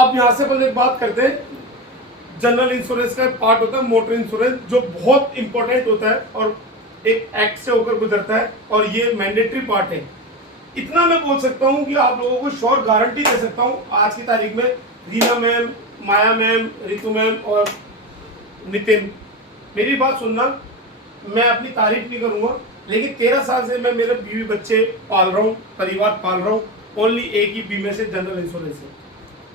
अब यहाँ से पहले एक बात करते हैं, जनरल इंश्योरेंस का पार्ट होता है मोटर इंश्योरेंस, जो बहुत इंपॉर्टेंट होता है और एक एक्ट से होकर गुजरता है और ये मैंडेटरी पार्ट है। इतना मैं बोल सकता हूँ कि आप लोगों को श्योर गारंटी दे सकता हूँ आज की तारीख में, रीना मैम, माया मैम, रितु मैम और नितिन, मेरी बात सुनना, मैं अपनी तारीफ नहीं करूँगा, लेकिन 13 साल से मैं मेरे बीवी बच्चे पाल रहा हूँ, परिवार पाल रहा हूँ, ओनली एक ही बीमे से, जनरल इंश्योरेंस है।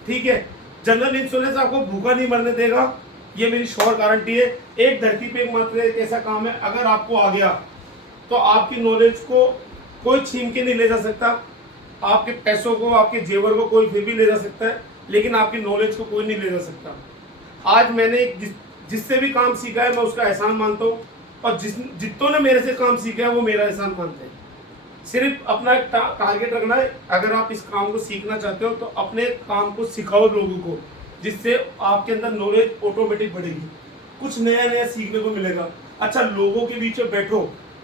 ठीक है, जनरल इंश्योरेंस आपको भूखा नहीं मरने देगा, ये मेरी श्योर गारंटी है। एक धरती पे एकमात्र एक ऐसा काम है, अगर आपको आ गया तो आपकी नॉलेज को कोई छीन के नहीं ले जा सकता, आपके पैसों को, आपके जेवर को कोई फिर भी ले जा सकता है, लेकिन आपकी नॉलेज को कोई नहीं ले जा सकता। आज मैंने जिससे भी काम सीखा है मैं उसका एहसान मानता हूँ, और जितनों ने मेरे से काम सीखा है वो मेरा एहसान मानते हैं। सिर्फ अपना एक टारगेट रखना है, अगर आप इस काम को सीखना चाहते हो तो अपने काम को सिखाओ लोगों को, जिससे आपके अंदर नॉलेज ऑटोमेटिक बढ़ेगी, कुछ नया नया सीखने को मिलेगा। अच्छा, लोगों के बीच में बैठो,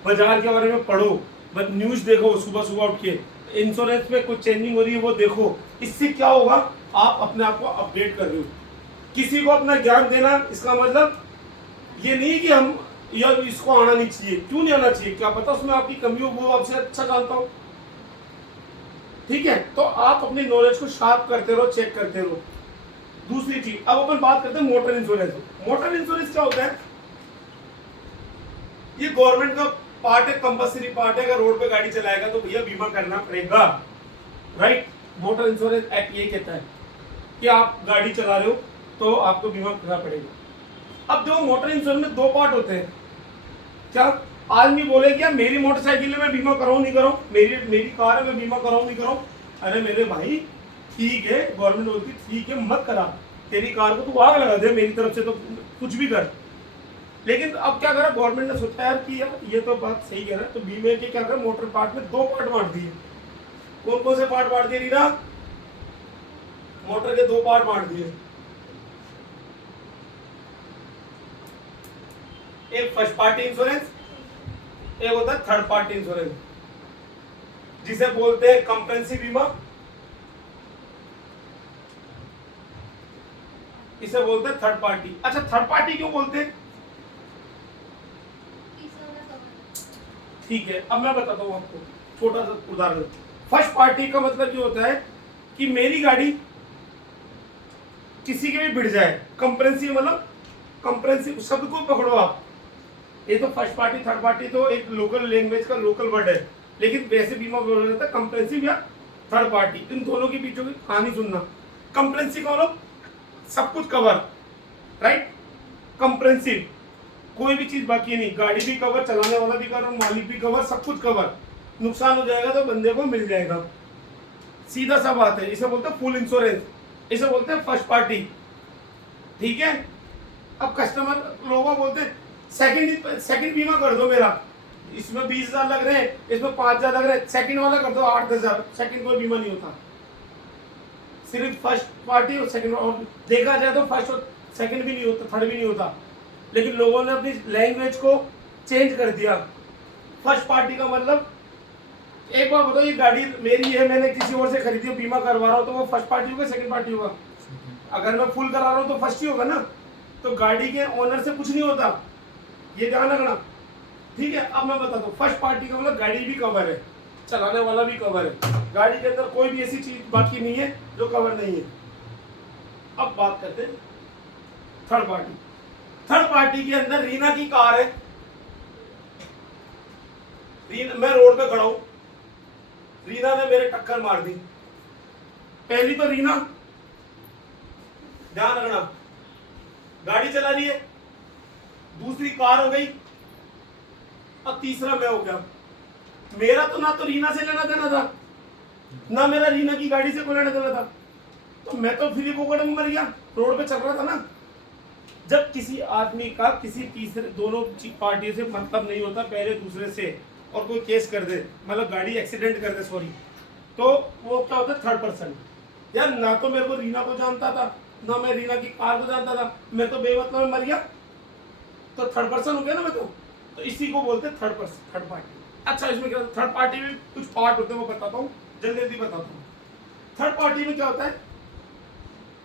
बाजार के बारे में पढ़ो, न्यूज़ देखो, सुबह सुबह उठ के इंश्योरेंस में कुछ चेंजिंग हो रही है वो देखो। इससे क्या होगा, आप अपने आप को अपडेट कर रहे हो। किसी को अपना ज्ञान देना, इसका मतलब ये नहीं कि हम यार इसको आना नहीं चाहिए, क्यों नहीं आना चाहिए, क्या पता उसमें आपकी कमी हो, वो आपसे अच्छा जानता हूं। ठीक है, तो आप अपनी नॉलेज को शार्प करते रहो, चेक करते रहो। दूसरी चीज, अब अपन बात करते हैं मोटर इंश्योरेंस। मोटर इंश्योरेंस क्या होता है, ये गवर्नमेंट का पार्ट है, कंपल्सरी पार्ट है। अगर रोड पे गाड़ी चलाएगा तो भैया बीमा करना पड़ेगा, राइट। मोटर इंश्योरेंस एक्ट ये कहता है कि आप गाड़ी चला रहे हो तो आपको बीमा करना पड़ेगा। अब देखो, मोटर इंश्योरेंस में दो पार्ट होते हैं। क्या आदमी बोले क्या मेरी मोटरसाइकिल में बीमा कराऊं नहीं कराऊं, मेरी कार है मैं बीमा कराऊं नहीं कराऊं? अरे मेरे भाई, ठीक है, गवर्नमेंट बोलती ठीक है मत करा, तेरी कार को तू आग लगा दे, मेरी तरफ से तो कुछ भी कर। लेकिन अब क्या करा, गवर्नमेंट ने सोचा यार कि यार ये तो बात सही कह रहा है, तो बीमे के क्या करा, मोटर पार्ट में दो पार्ट बांट दिए। कौन कौन से पार्ट बांट दिए रीना? मोटर के दो पार्ट बांट दिए। एक फर्स्ट पार्टी इंश्योरेंस, एक होता है थर्ड पार्टी इंश्योरेंस, जिसे बोलते हैं कंप्रेहेंसिव बीमा, इसे बोलते हैं थर्ड पार्टी। अच्छा, थर्ड पार्टी क्यों बोलते हैं? ठीक है, अब मैं बताता हूं आपको छोटा सा उदाहरण। फर्स्ट पार्टी का मतलब ये होता है कि मेरी गाड़ी किसी के भी भिड़ जाए, कंप्रेहेंसिव मतलब, कंप्रेहेंसिव शब्द को पकड़ो आप, ये तो फर्स्ट पार्टी थर्ड पार्टी तो एक लोकल लैंग्वेज का लोकल वर्ड है, लेकिन वैसे बीमा बोला जाता है कंप्रेहेंसिव या थर्ड पार्टी। इन दोनों के बीचों की कहानी सुनना। कंप्रेहेंसिव का मतलब सब कुछ कवर, राइट। कंप्रेहेंसिव कोई भी चीज बाकी नहीं, गाड़ी भी कवर, चलाने वाला भी कवर, मालिक भी कवर, सब कुछ कवर। नुकसान हो जाएगा तो बंदे को मिल जाएगा, सीधा सा बात है। इसे बोलते हैं फुल इंश्योरेंस, इसे बोलते हैं फर्स्ट पार्टी। ठीक है, अब कस्टमर लोग बोलते हैं सेकंड बीमा कर दो मेरा, इसमें 20,000 लग रहे हैं, इसमें 5,000 लग रहे हैं, सेकंड वाला कर दो 8-10,000। सेकंड कोई बीमा नहीं होता, सिर्फ फर्स्ट पार्टी और सेकंड। और देखा जाए तो फर्स्ट और सेकंड भी नहीं होता, थर्ड भी नहीं होता, लेकिन लोगों ने अपनी लैंग्वेज को चेंज कर दिया। फर्स्ट पार्टी का मतलब, एक बार बताओ, ये गाड़ी मेरी है, मैंने किसी और से खरीदी है, बीमा करवा रहा हूँ, तो वो फर्स्ट पार्टी होगा सेकंड पार्टी होगा? अगर मैं फुल करा रहा हूँ तो फर्स्ट ही होगा ना। तो गाड़ी के ओनर से कुछ नहीं होता, ये ध्यान रखना। ठीक है, अब मैं बताता हूँ, फर्स्ट पार्टी का मतलब गाड़ी भी कवर है, चलाने वाला भी कवर है, गाड़ी के अंदर कोई भी ऐसी चीज बाकी नहीं है जो कवर नहीं है। अब बात करते हैं थर्ड पार्टी। थर्ड पार्टी के अंदर रीना की कार है, मैं रोड पे खड़ा हूं, रीना ने मेरे टक्कर मार दी। पहली तो रीना, ध्यान रखना, गाड़ी चला रही है, दूसरी कार हो गई, अब तीसरा मैं हो गया। मेरा तो ना तो रीना से लेना देना था, ना मेरा रीना की गाड़ी से कोई लेना देना था, तो मैं तो फ्री पॉकेट में मर गया, रोड पे चल रहा था ना। जब किसी आदमी का किसी तीसरे दोनों पार्टी से मतलब नहीं होता, पहले दूसरे से, और कोई केस कर दे, मतलब गाड़ी एक्सीडेंट कर दे, सॉरी, तो वो क्या होता है, थर्ड पर्सन। यार ना तो मेरे को रीना को जानता था, ना मैं रीना की कार को जानता था, मैं तो बेमतलब में मर गया, तो थर्ड पर्सन हो गया ना मैं तो इसी को बोलते हैं थर्ड पर्सन, थर्ड पार्टी। अच्छा, इसमें क्या होता है, थर्ड पार्टी में कुछ पार्ट होते हैं, वो बताता हूँ, जल्दी जल्दी बताता हूँ। थर्ड पार्टी में क्या होता है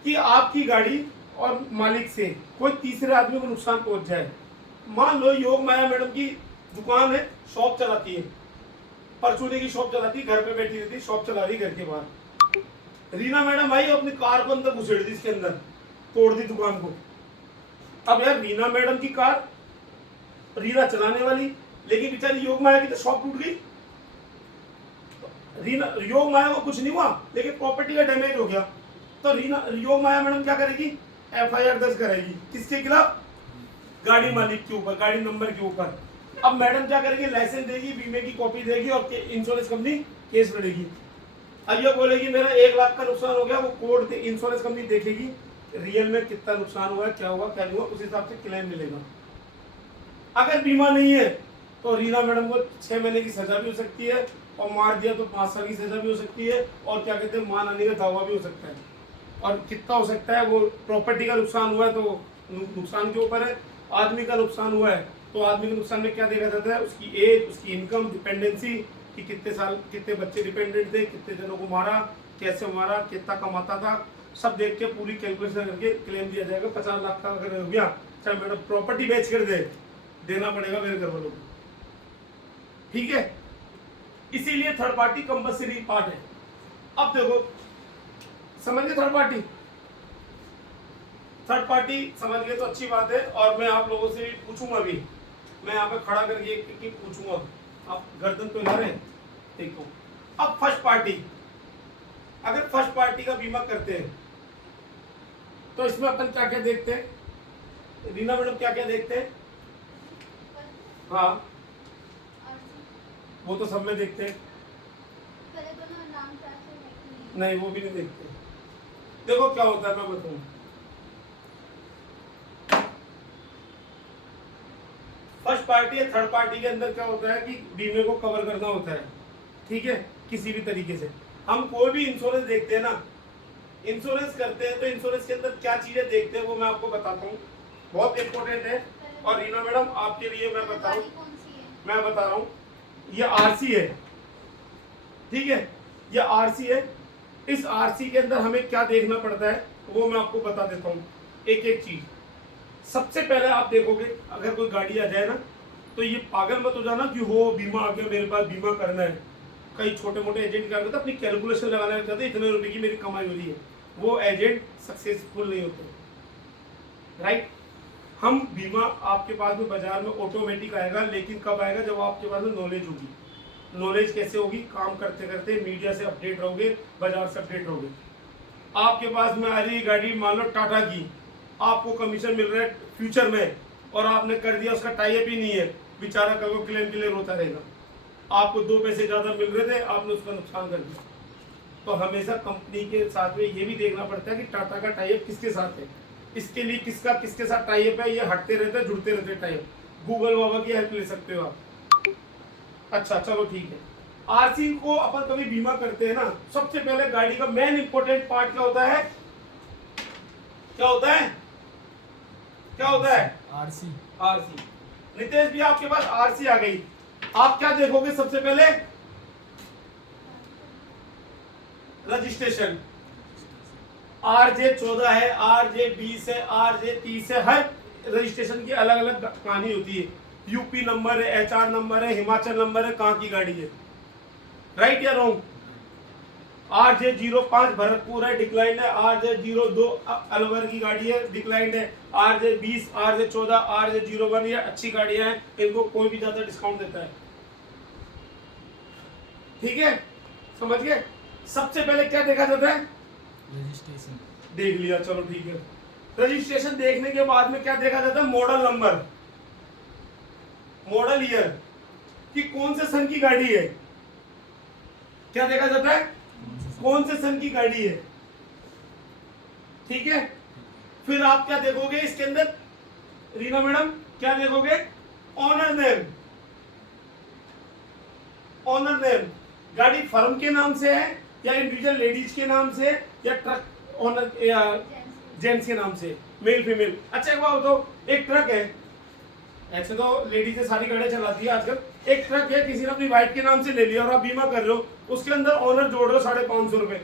कि आपकी गाड़ी और मालिक से कोई तीसरे आदमी को नुकसान पहुंच जाए। मान लो योग माया मैडम की दुकान है, शॉप चलाती है, परचूनी की शॉप चलाती है, घर पे बैठी रहती है, शॉप चला रही घर के बाहर। रीना मैडम आई अपनी कार को अंदर घुसेड़ दी, इसके अंदर तोड़ दी दुकान को। अब यार रीना मैडम की कार, रीना चलाने वाली, लेकिन बेचारी योग माया की तो शॉप टूट गई। रीना योग माया को कुछ नहीं हुआ, लेकिन प्रॉपर्टी का डैमेज हो गया। तो रीना योग माया मैडम क्या करेगी? एफआईआर दर्ज करेगी। किसके खिलाफ? गाड़ी मालिक के ऊपर, गाड़ी नंबर के ऊपर। अब मैडम क्या करेगी? लाइसेंस देगी, बीमे की कॉपी देगी और इंश्योरेंस कंपनी केस लड़ेगी। अब ये बोलेगी मेरा 1 लाख का नुकसान हो गया, वो कोर्ट इंश्योरेंस कंपनी देखेगी रियल में कितना नुकसान हुआ, क्या हुआ क्या नहीं हुआ, उस हिसाब से क्लेम मिलेगा। अगर बीमा नहीं है तो रीना मैडम को 6 महीने की सजा भी हो सकती है, और मार दिया तो 5 साल की सजा भी हो सकती है, और क्या कहते हैं मान आने का दावा भी हो सकता है। और कितना हो सकता है? वो प्रॉपर्टी का नुकसान हुआ है तो नुकसान के ऊपर है, आदमी का नुकसान हुआ है तो आदमी के नुकसान में क्या देखा जाता है? उसकी एज, उसकी इनकम, डिपेंडेंसी, कि कितने साल कितने बच्चे डिपेंडेंट थे, कितने जनों को मारा, कैसे मारा, कितना कमाता था, सब देख के पूरी कैलकुलेशन करके क्लेम दिया जाएगा। 50 लाख का अगर हो गया, चाहे मैडम प्रॉपर्टी बेच कर देना पड़ेगा मेरे घर वालों को। ठीक है, इसीलिए थर्ड पार्टी कंपल्सरी पार्ट है। अब देखो, समझ गए थर्ड पार्टी? थर्ड पार्टी समझ गए तो अच्छी बात है। और मैं आप लोगों से भी पूछूंगा भी, मैं यहाँ पे खड़ा करके एक पूछूंगा, आप गर्दन तो हिला रहे हैं, देखो। अब फर्स्ट पार्टी, अगर फर्स्ट पार्टी का बीमा करते हैं तो इसमें अपन क्या क्या देखते हैं? रीना मैडम क्या क्या देखते हैं? हाँ, वो तो सब में देखते हैं। नहीं, वो भी नहीं देखते। देखो क्या होता है, मैं बताऊं। फर्स्ट पार्टी या थर्ड पार्टी के अंदर क्या होता है कि बीमे को कवर करना होता है। ठीक है, किसी भी तरीके से हम कोई भी इंश्योरेंस देखते हैं ना, इंश्योरेंस करते हैं तो इंश्योरेंस के अंदर क्या चीजें देखते हैं वो मैं आपको बताता हूँ, बहुत इंपॉर्टेंट है। और रीना मैडम आपके लिए मैं बता रहा हूँ, ये आरसी है। ठीक है, ये आरसी है। इस आरसी के अंदर हमें क्या देखना पड़ता है वो मैं आपको बता देता हूँ, एक एक चीज। सबसे पहले आप देखोगे, अगर कोई गाड़ी आ जाए ना, तो ये पागल मत हो जाना कि हो बीमा आ गया मेरे पास, बीमा करना है। कई छोटे मोटे एजेंट क्या करते हैं, अपनी कैलकुलेशन लगाना चाहते हैं, इतने रुपए की मेरी कमाई हो रही है। वो एजेंट सक्सेसफुल नहीं होते, राइट। हम बीमा आपके पास में बाजार में ऑटोमेटिक आएगा, लेकिन कब आएगा? जब आपके पास में नॉलेज होगी। नॉलेज कैसे होगी? काम करते करते मीडिया से अपडेट रहोगे, बाजार से अपडेट रहोगे। आपके पास में आ रही गाड़ी मान लो टाटा की, आपको कमीशन मिल रहा है फ्यूचर में, और आपने कर दिया, उसका टाई अप ही नहीं है, बेचारा कल को क्लेम के लिए रोता रहेगा। आपको 2 पैसे ज्यादा मिल रहे थे, आपने उसका नुकसान कर दिया। तो हमेशा कंपनी के साथ में ये भी देखना पड़ता है कि टाटा का टाई अप किसके साथ है, इसके लिए किसके साथ टाई अप है। ये हटते रहते हैं, जुड़ते रहते हैं टाई अप। गूगल बाबा की हेल्प ले सकते हो आप। अच्छा चलो ठीक है। आरसी को अपन कभी बीमा करते हैं ना, सबसे पहले गाड़ी का मेन इंपॉर्टेंट पार्ट क्या होता है? क्या होता है? क्या होता है? आरसी। आरसी। नितेश भी आपके पास आरसी आ गई, आप क्या देखोगे सबसे पहले? रजिस्ट्रेशन। RJ 14 है, RJ 20 है, RJ 30 है। हर रजिस्ट्रेशन की अलग अलग कहानी होती है। यूपी नंबर है, HR नंबर है, हिमाचल नंबर है, कहाँ की गाड़ी है, राइट या रॉन्ग? RJ 05 भरतपुर है, डिक्लाइंड है। RJ 02 अलवर की गाड़ी है, डिक्लाइंड है। RJ 20, RJ 14, RJ 01 ये अच्छी गाड़ियां हैं, इनको कोई भी ज्यादा डिस्काउंट देता है। ठीक है, समझ गए? सबसे पहले क्या देखा जाता है? रजिस्ट्रेशन। देख लिया, चलो ठीक है। रजिस्ट्रेशन देखने के बाद में क्या देखा जाता है? मॉडल नंबर, मॉडल ईयर, कि कौन से सन की गाड़ी है। क्या देखा जाता है? कौन से सन की गाड़ी है। ठीक है, फिर आप क्या देखोगे इसके अंदर रीना मैडम? क्या देखोगे? Owner name. ऑनर नेम, गाड़ी फर्म के नाम से है या इंडिविजुअल लेडीज के नाम से, या ट्रक ओनर या जेंट्स के नाम से, मेल फीमेल। अच्छा एक बात बताओ, एक ट्रक है, ऐसे तो लेडीज सारी गाड़ियां चलाती है आजकल, एक ट्रक है, किसी ने अपनी वाइफ के नाम से ले लिया और आप बीमा कर रहे हो, उसके अंदर ऑनर जोड़ रहे हो 550 रुपए,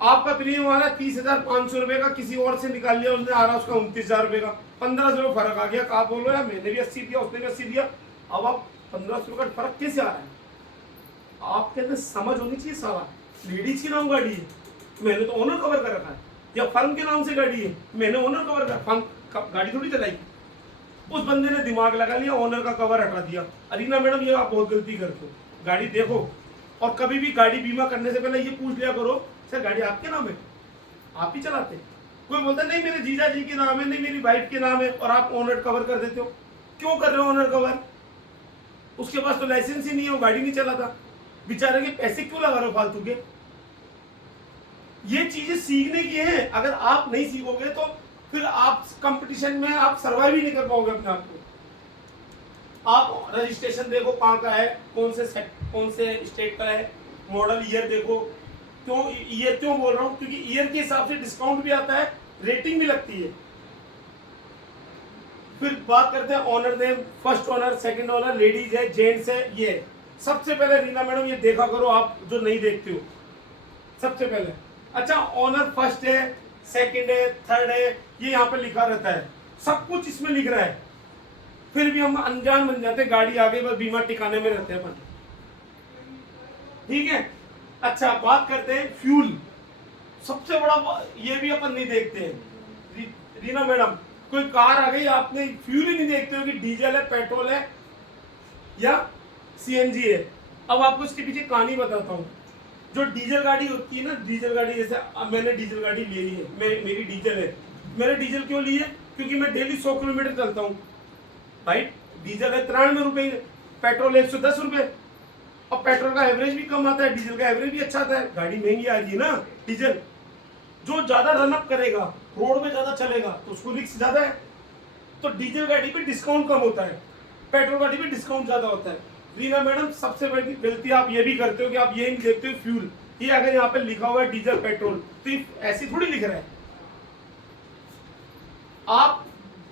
आपका प्रीमियम आ रहा है 30,500 रुपए का, किसी और से निकाल लिया उसने, आ रहा उसका 29,000 रुपए का, 1500 रुपये फर्क आ गया। आप बोलो यार मैंने भी 80 दिया उसने भी 80 दिया, अब आप 1500 रुपये का फर्क कैसे आ रहा है? आपके अंदर समझ होनी चाहिए। सारा लेडीज के नाम गाड़ी है, मैंने तो ओनर कवर कर रखा है, या फर्म के नाम से गाड़ी है, मैंने ओनर कवर कर, फर्म गाड़ी थोड़ी चलाई। उस बंदे ने दिमाग लगा लिया, ओनर का कवर हटा दिया। अरीना मैडम ये आप बहुत गलती करते हो। गाड़ी देखो, और कभी भी गाड़ी बीमा करने से पहले ये पूछ लिया करो, सर गाड़ी आपके नाम है, आप ही चलाते? कोई बोलता नहीं मेरे जीजा जी के नाम है, नहीं मेरी वाइफ के नाम है, और आप ओनर कवर कर देते हो। क्यों कर रहे हो ओनर कवर? उसके पास तो लाइसेंस ही नहीं है, वो गाड़ी नहीं चलाता, बेचारे के पैसे क्यों लगा रहे हो फालतू के? ये चीजें सीखने की है। अगर आप नहीं सीखोगे तो फिर आप कंपटीशन में आप सर्वाइव ही नहीं कर पाओगे अपने आप को। आप रजिस्ट्रेशन देखो कहाँ का है, कौन से स्टेट का है, मॉडल ईयर देखो। क्यों ईयर क्यों बोल रहा हूँ? क्योंकि ईयर के हिसाब से डिस्काउंट भी आता है, रेटिंग भी लगती है। फिर बात करते हैं owner name, first owner, second owner, ladies है, जेंट्स है। ये सबसे पहले रीना मैडम ये देखा करो आप जो नहीं देखते हो। सबसे पहले अच्छा ऑनर फर्स्ट है, सेकंड है, थर्ड है, ये यहाँ पे लिखा रहता है, सब कुछ इसमें लिख रहा है। फिर भी हम अनजान बन जाते, गाड़ी आगे बस बीमा टिकाने में रहते हैं अपन। ठीक है। अच्छा बात करते हैं फ्यूल, सबसे बड़ा ये भी अपन नहीं देखते हैं। रीना मैडम कोई कार आ गई, आपने फ्यूल ही नहीं देखते हो कि डीजल है, पेट्रोल है या सीएनजी है। अब आपको इसके पीछे कहानी बताता हूँ। जो डीजल गाड़ी होती है ना, डीजल गाड़ी, जैसे अब मैंने डीजल गाड़ी ले ली है, मेरी डीजल है। मैंने डीजल क्यों ली है? क्योंकि मैं डेली 100 किलोमीटर चलता हूँ भाई। डीजल है 93 रुपए, पेट्रोल 110 रुपए, और पेट्रोल का एवरेज भी कम आता है, डीजल का एवरेज भी अच्छा आता है। गाड़ी महंगी आ रही है ना डीजल। जो ज्यादा रनअप करेगा, रोड में ज्यादा चलेगा, तो उसको रिस्क ज्यादा है। तो डीजल गाड़ी पे डिस्काउंट कम होता है, पेट्रोल गाड़ी पे डिस्काउंट ज्यादा होता है। रीना मैडम सबसे बड़ी गलती आप ये भी करते हो कि आप ये नहीं देखते हो फ्यूल। ये अगर यहाँ पे लिखा हुआ है डीजल पेट्रोल, तो ये ऐसी थोड़ी लिख रहा है। आप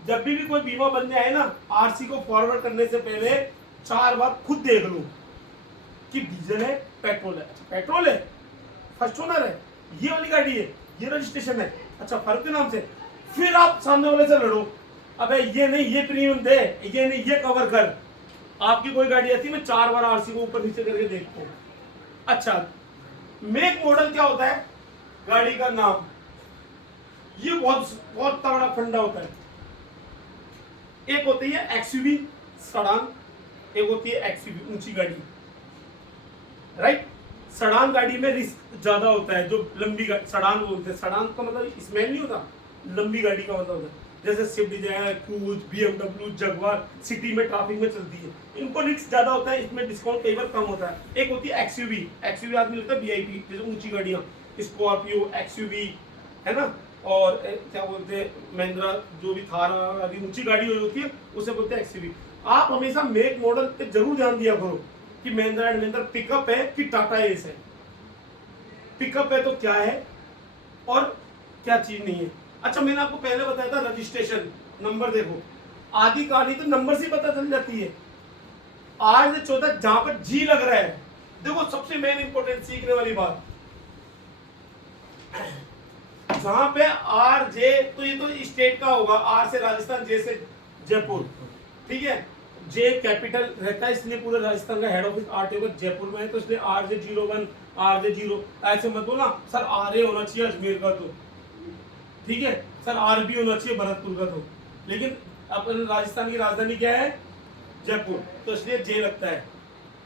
जब भी कोई बीमा बनने आए ना, आरसी को फॉरवर्ड करने से पहले 4 बार खुद देख लो कि डीजल है, पेट्रोल है। पेट्रोल है, फर्स्ट ओनर है, ये वाली गाड़ी है, ये रजिस्ट्रेशन है, अच्छा फर्क के नाम से। फिर आप सामने वाले से लड़ो, अबे ये नहीं, ये प्रीमियम दे, ये नहीं, ये कवर कर। आपकी कोई गाड़ी आती है, मैं 4 बार आरसी को ऊपर नीचे करके देखता हूँ। अच्छा मेक मॉडल क्या होता है? गाड़ी का नाम, ये बहुत बहुत तगड़ा फंडा होता है। एक होती है एक्सयूवी सडान, एक होती है एक्सयूवी ऊंची गाड़ी, राइट। सडान गाड़ी में रिस्क ज्यादा होता है, जो लंबी गाड़ी सडान बोलते हैं। सडान का मतलब स्मेल नहीं होता, लंबी गाड़ी का मतलब होता है। जैसे Swift Dzire, Cruze, BMW, Jaguar, city में ट्रैफिक में चलती है, इनको रिस्क ज्यादा होता है, इसमें डिस्काउंट कई बार कम होता है। एक होती है एक्सयूवी, एक्सयूवी आदमी लगता है वीआईपी, जैसे ऊंची गाड़ियां, स्कॉर्पियो, एक्सयूवी, है ना। और क्या बोलते हैं, महिंद्रा जो भी थार आदि ऊंची गाड़ी होती है उसे बोलते हैं एक्सयूवी। आप हमेशा मेक मॉडल पे जरूर ध्यान दिया करो कि महिंद्रा एंड महिंद्रा पिकअप है कि टाटा एस है। पिकअप है तो क्या है और क्या चीज नहीं है। अच्छा मैंने आपको पहले बताया था रजिस्ट्रेशन नंबर, देखो आधी कहानी तो नंबर से पता चल जाती है। आज 14 जहां पर जी लग रहा है, देखो सबसे मेन इंपॉर्टेंट सीखने वाली बात, जहां पे आर जे, तो ये तो स्टेट का होगा, आर से राजस्थान, जे से जयपुर, ठीक है। जे कैपिटल रहता है, इसलिए पूरे राजस्थान का head office R T O Jaipur में है, तो इसलिए आर जे 01, आर जे 0, ऐसे मत बोलना सर आर ए होना चाहिए अजमेर का, तो ठीक है सर आर बी होना चाहिए भरतपुर का, तो लेकिन अपन राजस्थान की राजधानी क्या है? जयपुर, तो इसलिए जे लगता है।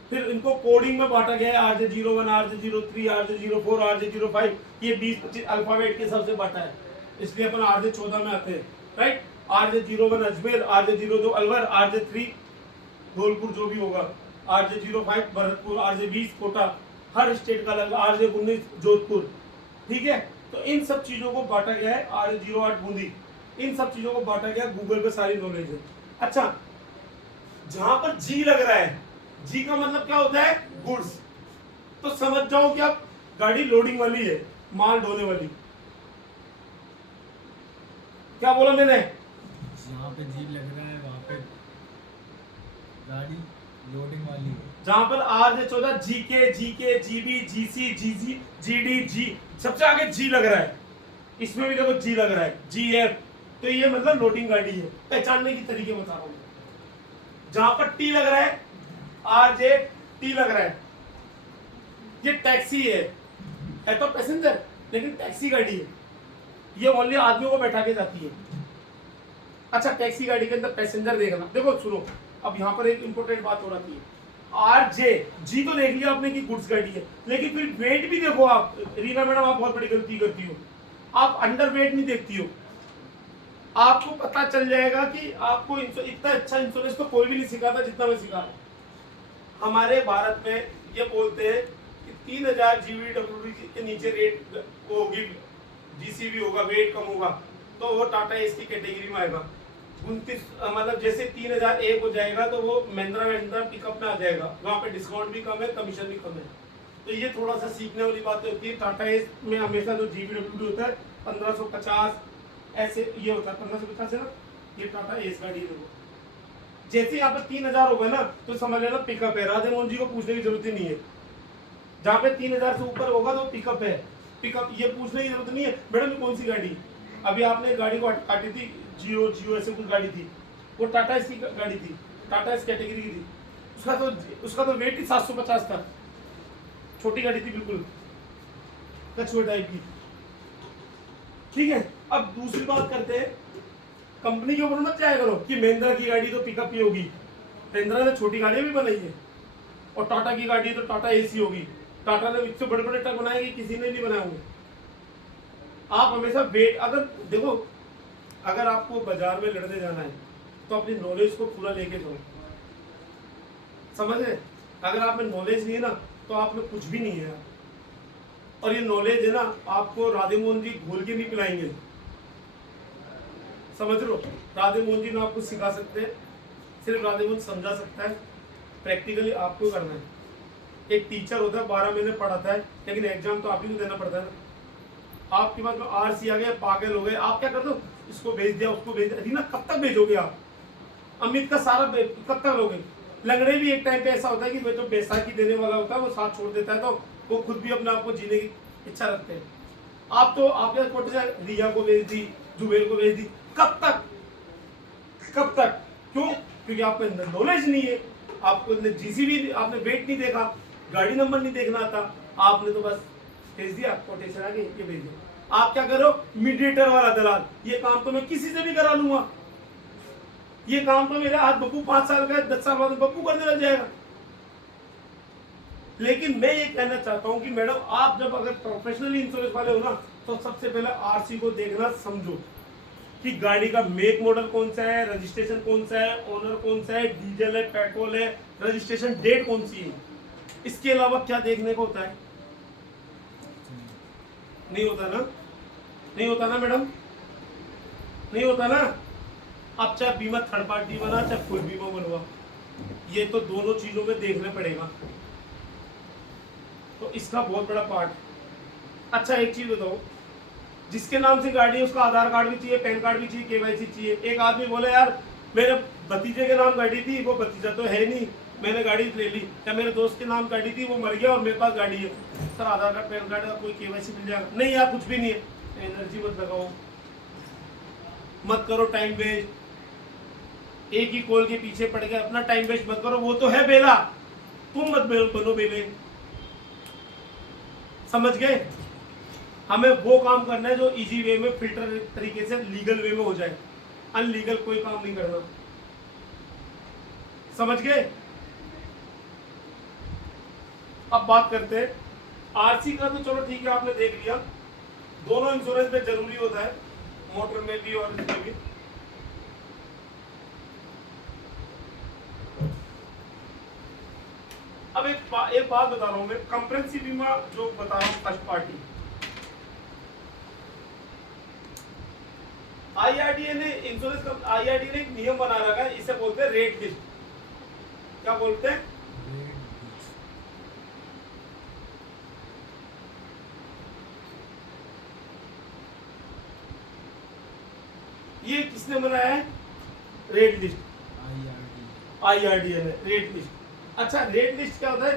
फिर इनको कोडिंग में बांटा गया है, are J 01, R J 03, R J 04, are J 05, ये 20-25 अल्फाबेट के हिसाब से बांटा है, इसलिए अपन आर जे 14 में आते हैं, right. R J 01 Ajmer, R J 02 Alwar, R J 3 Dholpur जो भी होगा, R J 05 Bharatpur, R J 20 Kota, हर स्टेट का अलग, आर जे 19 जोधपुर, ठीक है। तो इन सब चीजों को बांटा गया है, आर जे 08 बूंदी, इन सब चीजों को बांटा गया, गूगल पे सारी नॉलेज है। अच्छा जहां पर जी लग रहा है, जी का मतलब क्या होता है? गुड्स, तो समझ जाओ कि आप गाड़ी लोडिंग वाली है, माल ढोने वाली। क्या बोला मैंने? जहाँ पे जी लग रहा है वहाँ पे गाड़ी लोडिंग वाली जहां पर R J 14 GK GK GB GC जीजी जीडी जी, सबसे आगे जी लग रहा है, इसमें भी देखो जी लग रहा है, जीएफ, तो ये मतलब लोडिंग गाड़ी है। पहचानने की तरीके बता रहा हूं। जहां पर टी लग रहा है, आर जे टी लग रहा है, ये टैक्सी है तो पैसेंजर, लेकिन टैक्सी गाड़ी है, ये ओनली आदमियों को बैठा के जाती है। अच्छा, टैक्सी गाड़ी के अंदर पैसेंजर देखना, देखो सुनो, अब यहाँ पर एक इंपॉर्टेंट बात हो रही है। आर जे जी तो देख लिया आपने कि गुड्स गाड़ी है, लेकिन फिर वेट भी देखो आप। रीना मैडम, आप बहुत बड़ी गलती करती हो, आप अंडर वेट नहीं देखती हो। आपको पता चल जाएगा कि आपको इतना अच्छा इंश्योरेंस तो कोई भी नहीं सिखाता जितना मैं सिखा रहा हूं। हमारे भारत में ये बोलते हैं कि 3000 GVWD के नीचे रेट होगी, जीसीबी होगा, वेट कम होगा, तो वो टाटा एस की कैटेगरी में आएगा। 29 मतलब जैसे 3001 हो जाएगा तो वो महिंद्रा पिकअप में आ जाएगा, वहाँ पे डिस्काउंट भी कम है, कमीशन भी कम है। तो ये थोड़ा सा सीखने वाली बात होती है। टाटा एस में हमेशा जो GVWD होता है 1550 ऐसे ये होता है, 1550 है ना, ये टाटा एस गाड़ी है। जैसे यहाँ पे 3000 होगा ना तो समझ लेना पिकअप है। राधे मोहन जी को पूछने की जरूरत ही नहीं है। जहाँ पे 3000 से ऊपर होगा तो पिकअप है। पिकअप ये पूछने की जरूरत नहीं है मैडम कौन सी गाड़ी। अभी आपने गाड़ी को काटी थी, जियो ऐसे कुछ गाड़ी थी, वो टाटा एस की गाड़ी थी, टाटा एस कैटेगरी की थी। उसका तो वेट ही 750 था, छोटी गाड़ी थी बिल्कुल, कछुआ टाइप की। ठीक है, अब दूसरी बात करते हैं, कंपनी के ऊपर मत जाया करो कि महिंद्रा की गाड़ी तो पिकअप ही होगी। महिंद्रा ने छोटी गाड़ियां भी बनाई है, और टाटा की गाड़ी तो टाटा एसी होगी। टाटा ने इससे बड़े बड़े ट्रक बनाए कि किसी ने नहीं बनाए होंगे। आप हमेशा वेट, अगर देखो, अगर आपको बाजार में लड़ने जाना है तो अपनी नॉलेज को पूरा लेके जाओ, समझ रहे। अगर आप में नॉलेज नहीं है ना तो आप में कुछ भी नहीं है। और ये नॉलेज है ना, आपको राधे मोहन जी घोल के नहीं पिलाएंगे, समझ लो। राधे मोहन जी ना आपको सिखा सकते हैं, सिर्फ राधे मोहन समझा सकता है, प्रैक्टिकली आपको करना है। एक टीचर होता है 12 महीने पढ़ाता है, लेकिन एग्जाम तो आप ही को देना पड़ता है ना। आपके पास में आरसी आ गया, पागल हो गए, आप क्या करते हो, इसको भेज दिया, उसको भेज दिया। रीना कब तक भेजोगे आप, अमित का सारा कब तक लोगे। लंगड़े भी एक टाइम पे ऐसा होता है कि जो बैसाखी देने वाला होता है वो साथ छोड़ देता है, तो वो खुद भी अपने आप को जीने की इच्छा रखते हैं। आप तो आपके कोटे से रिया को भेज दी, जुबेर को भेज दी, कब तक, कब तक, क्यों, क्योंकि आप में नॉलेज नहीं है। आपको जीसीबी, आपने वेट नहीं देखा, गाड़ी नंबर नहीं देखना आता, आपने तो बस भेज दिया, कोटेशन आ गई, ये भेज दिया। आप क्या करो, मीडिएटर वाला दलाल, ये काम तो मैं किसी से भी करा लूंगा, ये काम तो मेरा आज बब्बू 5 साल का 10 साल बाद बब्बू करने लग जाएगा। लेकिन मैं ये कहना चाहता हूं कि मैडम, आप जब अगर प्रोफेशनल इंश्योरेंस वाले हो ना, तो सबसे पहले आरसी को देखना समझो कि गाड़ी का मेक मॉडल कौन सा है, रजिस्ट्रेशन कौन सा है, ओनर कौन सा है, डीजल है, पेट्रोल है, रजिस्ट्रेशन डेट कौन सी है। इसके अलावा क्या देखने को होता है, नहीं होता ना, नहीं होता ना मैडम, नहीं होता ना। अब चाहे बीमा थर्ड पार्टी बना, चाहे फुल बीमा बनवा, ये तो दोनों चीजों में देखना पड़ेगा, तो इसका बहुत बड़ा पार्ट। अच्छा एक चीज बताओ, जिसके नाम से गाड़ी है उसका आधार कार्ड भी चाहिए, पैन कार्ड भी चाहिए, केवाईसी चाहिए। एक आदमी बोले यार मेरे भतीजे के नाम गाड़ी थी, वो भतीजा तो है नहीं, मैंने गाड़ी ले ली, या मेरे दोस्त के नाम गाड़ी थी, वो मर गया और मेरे पास गाड़ी है, सर आधार कार्ड पैन कार्ड का कोई केवाईसी मिल जाएगा? नहीं यार, कुछ भी नहीं है। एनर्जी मत लगाओ, मत करो टाइम वेस्ट, एक ही कॉल के पीछे पड़ गया, अपना टाइम वेस्ट मत करो। वो तो है बेला, तुम मत बनो बेले, समझ गए। हमें वो काम करना है जो इजी वे में, फिल्टर तरीके से, लीगल वे में हो जाए, अनलीगल कोई काम नहीं करना, समझ गए। अब बात करते हैं आरसी का, तो चलो ठीक है, आपने देख लिया, दोनों इंश्योरेंस में जरूरी होता है, मोटर में भी और इसमें भी। अब एक बात बता रहा हूं मैं, कंप्रेहेंसिव बीमा जो बता रहा हूं, फर्स्ट पार्टी, आईआरडीए ने इंश्योरेंस, आईआरडीए ने एक नियम बना रखा है, इसे बोलते हैं रेट लिस्ट। क्या बोलते हैं? ये किसने बनाया है? रेट लिस्ट, आईआरडीए ने रेट लिस्ट। अच्छा रेट लिस्ट क्या होता है,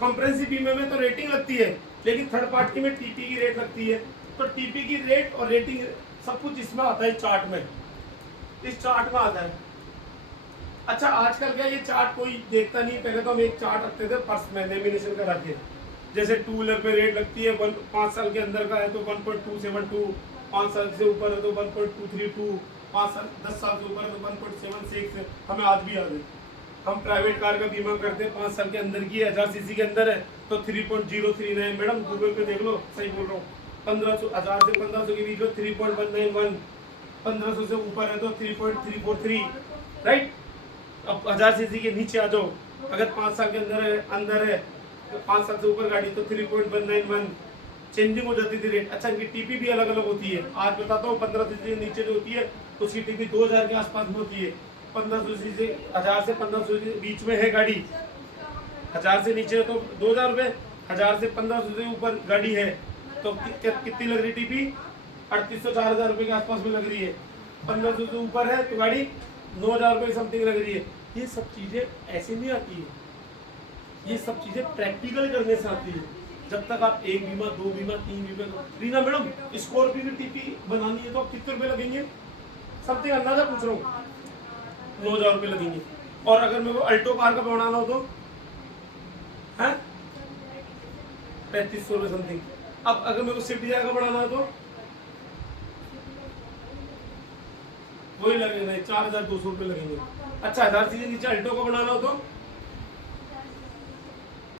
कंप्रेहेंसिव बीमा में तो रेटिंग लगती है, लेकिन थर्ड पार्टी में टीपी की रेट लगती है। तो टीपी की रेट और रेटिंग सब कुछ इसमें आता है, चार्ट में, इस चार्ट में आता है। अच्छा आजकल क्या ये चार्ट कोई देखता नहीं, पहले तो हम एक चार्ट रखते थे पर्स में लेमिनेशन करा के, जैसे टू व्हीलर पे रेट लगती है 5 साल के अंदर का है तो 1.272, 5 साल से ऊपर है तो 1.232, 10 साल से ऊपर है तो 1.76, हमें आज भी याद है। हम प्राइवेट कार का बीमा करते हैं 5 साल के अंदर की 1000 सीसी के अंदर है तो 3.039, मैडम गूगल पे देख लो, सही बोल रहा हूँ, 1000 से 1500 के बीच में 3.191, 1500 से ऊपर है तो 3.343, राइट। अब 1000 सीसी के नीचे आ जाओ, अगर 5 साल के अंदर है तो 5 साल से ऊपर गाड़ी तो 3.191, चेंजिंग हो जाती थी रेट। अच्छा इनकी टीपी भी अलग अलग होती है, आज बताता हूँ। 15 सीसी के नीचे जो होती है उसकी टीपी 2000 के आसपास में होती है। 1500 सीसी 1000 से 1500 के बीच में है गाड़ी, 1000 से नीचे तो 2000 रुपये, 1000 से 1500 से ऊपर गाड़ी है तो कितनी लग रही टीपी, 3800 4000 रुपये के आसपास में लग रही है। 1500 से ऊपर है तो गाड़ी 9000 रुपये समथिंग लग रही है। ये सब चीज़ें ऐसे नहीं आती है, ये सब चीज़ें प्रैक्टिकल करने से आती है। जब तक आप एक बीमा, 2 बीमा, 3 बीमा, रीना मैडम स्कॉर्पियो की टीपी बनानी है तो आप कितने रुपये लगेंगे, समथिंग अंदाजा पूछ रहा हूँ, 9000 रुपये लगेंगे। और अगर मेरे को अल्टो कार का बनाना हो तो है 3500 रुपये समथिंग। अब अगर मेरे को स्विफ्ट डिजायर का बनाना हो तो वही लगेगा, नहीं 4200 रुपये लगेंगे। अच्छा 1000 सीसी नीचे अल्टो को बनाना हो तो